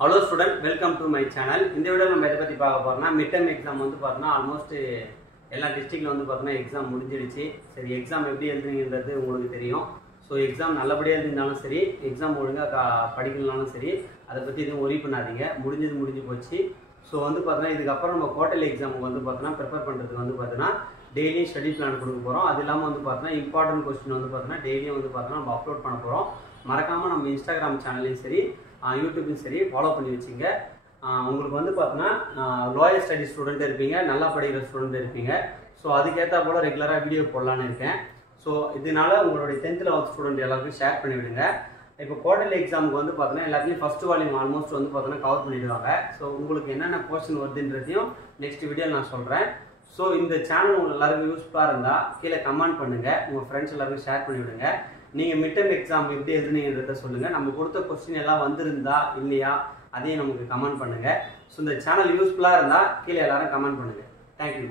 Hello student, welcome to my channel. In this video, we will talk about midterm exam. Almost all districts exam முடிஞ்சிடுச்சு. சரி exam எப்படி எழுதுறீங்கன்றது உங்களுக்கு தெரியும். So exam நல்லபடியா எழுதினாலும் சரி, exam ஒழுங்கா படிக்கலனாலும் சரி, அத பத்தி எதுவும் worry பண்ணாதீங்க. முடிஞ்சு போச்சு. So இதுக்கு அப்புறம் நம்ம குவார்ட்டர்லி எக்ஸாமுக்கு ப்ரிப்பேர் பண்றதுக்கு டெய்லி ஸ்டடி பிளான் கொடுக்க போறோம். அது இல்லாம இம்பார்ட்டன்ட் क्वेश्चन டெய்லியும் நம்ம அப்லோட் பண்ண போறோம். மறக்காம நம்ம இன்ஸ்டாகிராம் சேனலையும் சரி யூடியூப்லையும் சரி ஃபாலோ பண்ணி வச்சுங்க. உங்களுக்கு லோயர் ஸ்டடி ஸ்டூடெண்ட் இருப்பீங்க, நல்லா படிக்கிற ஸ்டூடெண்ட் இருப்பீங்க. ஸோ அதுக்கேற்ற போல் ரெகுலராக வீடியோ போடலான்னு இருக்கேன். ஸோ இதனால உங்களுடைய 10th 11th ஸ்டூடெண்ட் எல்லாருக்கும் ஷேர் பண்ணிவிடுங்க. இப்போ குவார்ட்டர்லி எக்ஸாமுக்கு எல்லாத்தையும் ஃபர்ஸ்ட் வால்யூம் ஆல்மோஸ்ட் கவர் பண்ணிடுவாங்க. ஸோ உங்களுக்கு என்னென்ன போர்ஷன் வருதுன்றதையும் நெக்ஸ்ட் வீடியோ நான் சொல்கிறேன். ஸோ இந்த சேனல் உங்களுக்கு எல்லாருக்கும் யூஸ்ஃபுல்லாக இருந்தால் கீழே கமெண்ட் பண்ணுங்கள், உங்கள் ஃப்ரெண்ட்ஸ் எல்லாருக்கும் ஷேர் பண்ணிவிடுங்க. நீங்கள் மிட்டம் எக்ஸாம் எப்படி எழுதுனீங்கன்றத சொல்லுங்கள். நம்ம கொடுத்த கொஸ்டின் எல்லாம் வந்திருந்தா இல்லையா அதையும் நமக்கு கமெண்ட் பண்ணுங்கள். ஸோ இந்த சேனல் யூஸ்ஃபுல்லாக இருந்தால் கீழே எல்லாரும் கமெண்ட் பண்ணுங்கள். தேங்க்யூ.